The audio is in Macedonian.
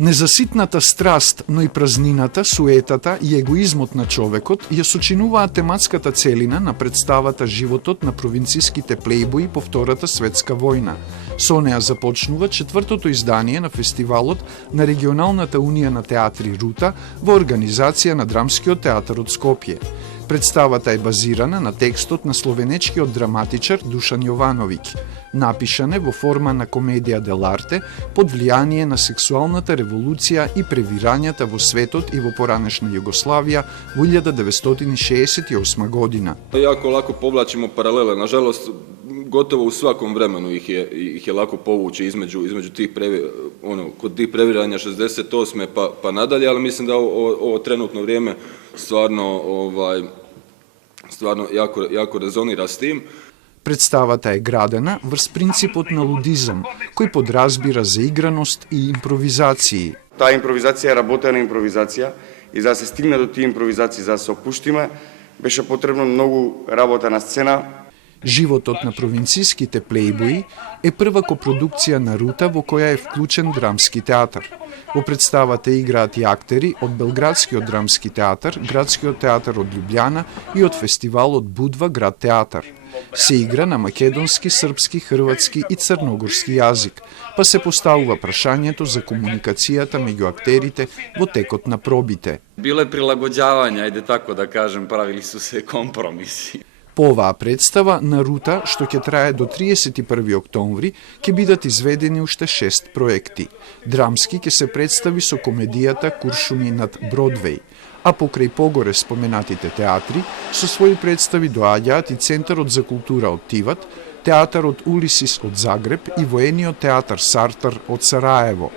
Незаситната страст, но и празнината, суетата и егоизмот на човекот ја сочинуваат тематската целина на представата животот на провинциските плејбои по Втората светска војна. Со неа започнува четвртото издание на фестивалот на Регионалната унија на театри Рута во организација на Драмскиот театар од Скопје. Представата е базирана на текстот на словенечкиот драматичар Душан Јовановиќ, напишане во форма на комедија дел'арте под влијание на сексуалната револуција и превирањата во светот и во поранешна Југославија во 1968 година. Jako lako povlačimo paralele, nažalost gotovo u svakom vremenu ih je lako povući između tih kod tih previranja 68. pa nadalje, ali mislim da ovo trenutno vrijeme stvarno jako rezonira s tim. Представата е градена врз принципот на лудизам, кој подразбира заиграност и импровизации. Таа импровизација е работена импровизација и за да се стигне до тие импровизации, за да се опуштиме, беше потребно многу работа на сцена. Животот на провинциските плејбои е прва копродукција на Рута во која е вклучен драмски театар. Во представата играат и актери од Белградскиот драмски театар, Градскиот театар од Љубљана и од фестивалот Будва град театар. Се игра на македонски, српски, хрватски и црногорски јазик, па се поставува прашањето за комуникацијата меѓу актерите во текот на пробите. Било е прилагоđавања, ајде тако да кажем, правили су се компромиси. По оваа представа на Рута, што ќе трае до 31 октомври, ќе бидат изведени уште 6 проекти. Драмски ќе се представи со комедијата Куршуми над Бродвеј, а покрај погоре споменатите театри, со своји представи доаѓаат и Центарот за култура од Тиват, Театарот Улисис од Загреб и Воениот театар Сартар од Сараево.